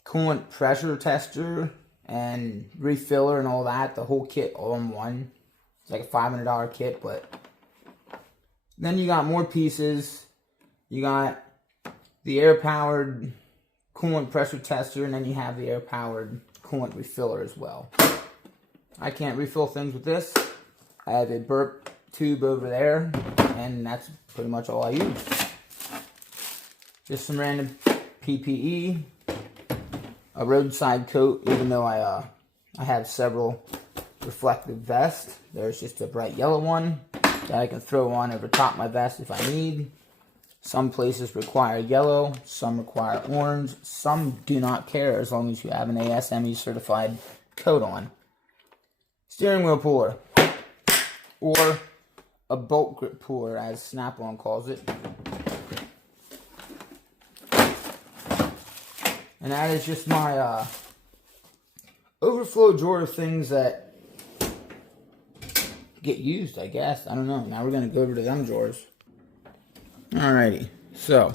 coolant pressure tester and refiller and all that, the whole kit all in one. It's like a $500 kit, but then you got more pieces. You got the air-powered coolant pressure tester, and then you have the air-powered coolant refiller as well. I can't refill things with this. I have a burp tube over there, and that's pretty much all I use. Just some random PPE, a roadside coat, even though I have several reflective vests. There's just a bright yellow one that I can throw on over top my vest if I need. Some places require yellow, some require orange, some do not care as long as you have an ASME certified coat on. Steering wheel puller, or a bolt grip puller as Snap-on calls it. And that is just my overflow drawer of things that get used, I guess. I don't know. Now we're going to go over to them drawers. Alrighty, so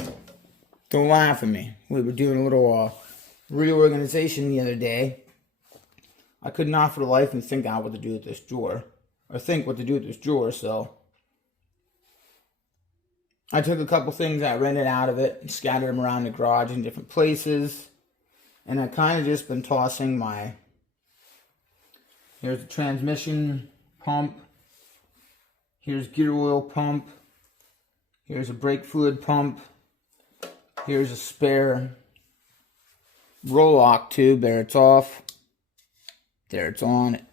don't laugh at me. We were doing a little reorganization the other day. I could not for the life of me think out what to do with this drawer, or think what to do with this drawer, so I took a couple things I rented out of it and scattered them around the garage in different places, and I kind of just been tossing my, here's the transmission pump, here's gear oil pump, here's a brake fluid pump. Here's a spare roll-lock tube. There it's off. There it's on.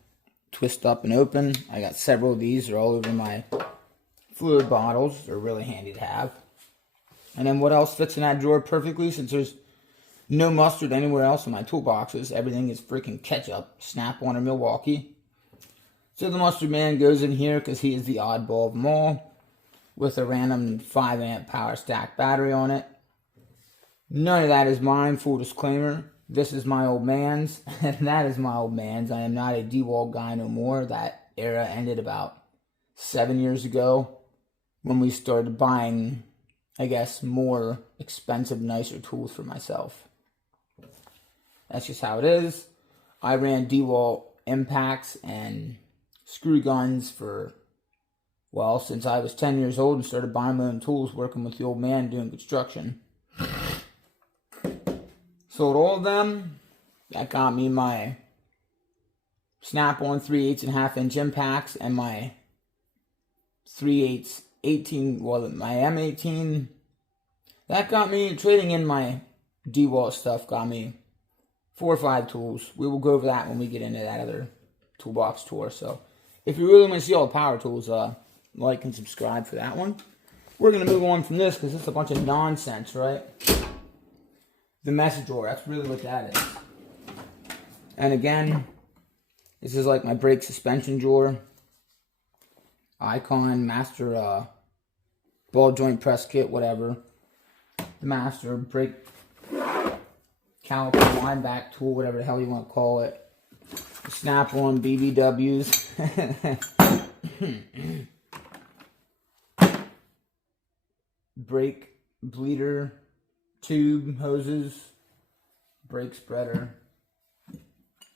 Twist up and open. I got several of these. They're all over my fluid bottles. They're really handy to have. And then what else fits in that drawer perfectly, since there's no mustard anywhere else in my toolboxes. Everything is freaking ketchup. Snap-on or Milwaukee. So the mustard man goes in here because he is the oddball of them all, with a random 5 amp power stack battery on it. None of that is mine, full disclaimer. This is my old man's, and that is my old man's. I am not a DeWalt guy no more. That era ended about 7 years ago when we started buying, I guess, more expensive, nicer tools for myself. That's just how it is. I ran DeWalt impacts and screw guns for, well, since I was 10 years old and started buying my own tools, working with the old man doing construction. Sold all of them. That got me my Snap-on 3/8 and 1/2 inch impacts and my 3/8 18, well, my M18, that got me, trading in my DeWalt stuff got me 4 or 5 tools. We will go over that when we get into that other toolbox tour. So if you really want to see all the power tools, like and subscribe for that one. We're going to move on from this because it's a bunch of nonsense, right? The message drawer, that's really what that is. And again, this is like my brake suspension drawer. Icon, master ball joint press kit, whatever. The master brake caliper wind back tool, whatever the hell you want to call it. Snap-on BBWs. Brake bleeder tube hoses. Brake spreader.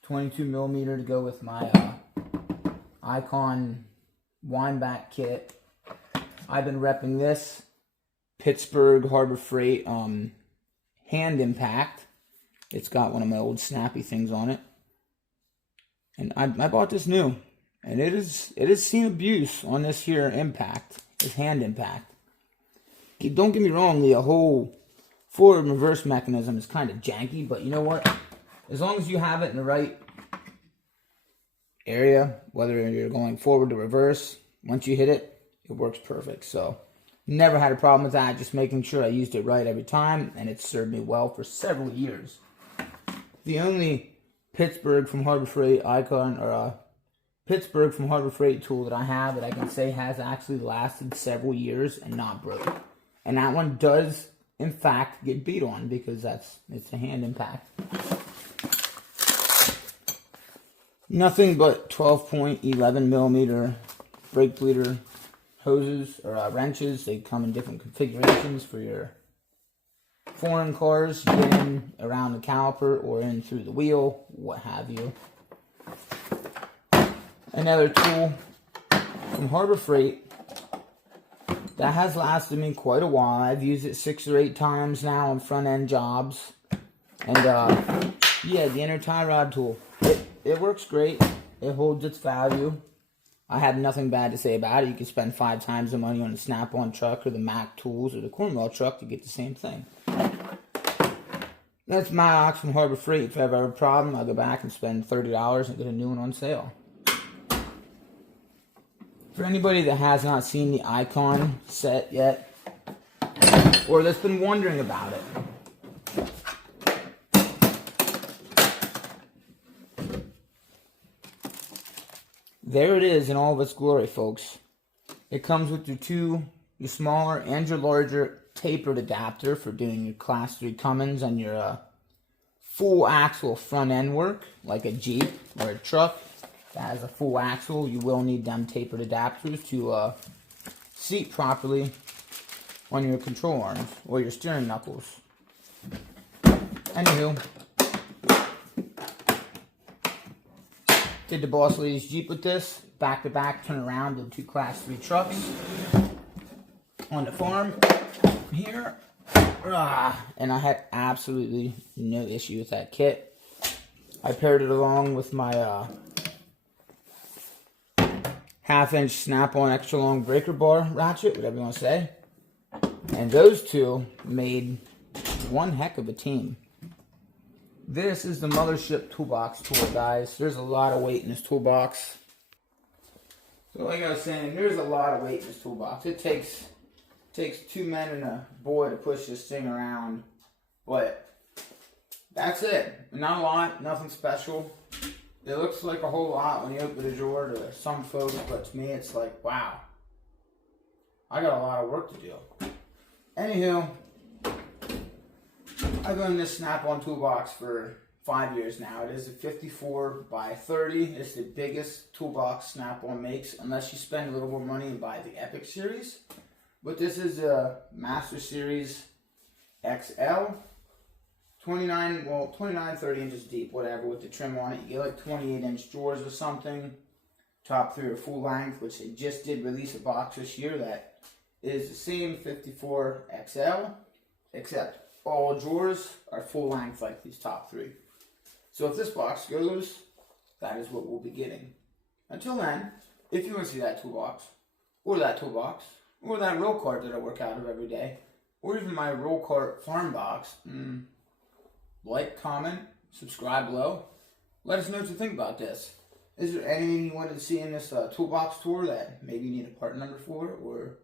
22 millimeter to go with my Icon wind back kit. I've been repping this Pittsburgh Harbor Freight hand impact. It's got one of my old snappy things on it. And I bought this new. And it has seen abuse on this here impact. This hand impact. Don't get me wrong, the whole forward and reverse mechanism is kind of janky, but you know what? As long as you have it in the right area, whether you're going forward or reverse, once you hit it, it works perfect. So, never had a problem with that, just making sure I used it right every time, and it served me well for several years. The only Pittsburgh from Harbor Freight Icon, or Pittsburgh from Harbor Freight tool that I have that I can say has actually lasted several years and not broke. And that one does, in fact, get beat on because it's a hand impact. Nothing but 12.11 millimeter brake bleeder hoses or wrenches. They come in different configurations for your foreign cars. You get in around the caliper or in through the wheel, what have you. Another tool from Harbor Freight that has lasted me quite a while. I've used it 6 or 8 times now on front end jobs. And yeah, the inner tie rod tool. It works great. It holds its value. I have nothing bad to say about it. You can spend 5 times the money on the Snap-on truck or the Mac tools or the Cornwell truck to get the same thing. That's my ox from Harbor Freight. If I ever have a problem, I'll go back and spend $30 and get a new one on sale. For anybody that has not seen the Icon set yet, or that's been wondering about it, there it is in all of its glory, folks. It comes with your smaller and your larger tapered adapter for doing your Class 3 Cummins and your full axle front end work, like a Jeep or a truck that has a full axle. You will need them tapered adapters to seat properly on your control arms or your steering knuckles. Anywho, did the boss lady's Jeep with this, back to back, turn around, did 2 Class 3 trucks on the farm here, and I had absolutely no issue with that kit. I paired it along with my 1/2-inch Snap-on extra long breaker bar ratchet, whatever you want to say, and those two made one heck of a team. This is the mothership toolbox tool, guys. There's a lot of weight in this toolbox. So like I was saying, there's a lot of weight in this toolbox. It takes 2 men and a boy to push this thing around. But that's it. Not a lot, nothing special. It looks like a whole lot when you open the drawer to some folks, but to me it's like, wow. I got a lot of work to do. Anywho, I've owned this Snap-on toolbox for 5 years now. It is a 54 by 30. It's the biggest toolbox Snap-on makes, unless you spend a little more money and buy the Epic series. But this is a Master Series XL. 29, 30 inches deep, whatever, with the trim on it. You get like 28-inch drawers or something. Top 3 are full length, which they just did release a box this year that is the same 54 XL, except all drawers are full length like these top 3. So if this box goes, that is what we'll be getting. Until then, if you want to see that toolbox, or that toolbox, or that roll cart that I work out of every day, or even my roll cart farm box, like, comment, subscribe below. Let us know what you think about this. Is there anything you wanted to see in this toolbox tour that maybe you need a part number for, or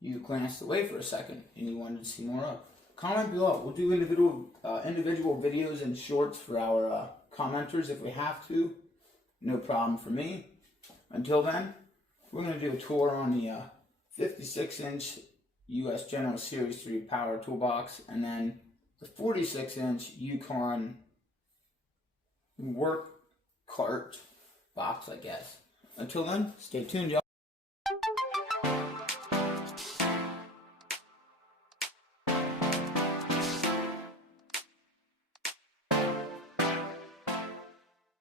you glanced away for a second and you wanted to see more of? Comment below. We'll do individual videos and shorts for our commenters if we have to. No problem for me. Until then, we're going to do a tour on the 56-inch US General Series 3 Power Toolbox, and then the 46-inch Yukon work cart box, I guess. Until then, stay tuned, y'all.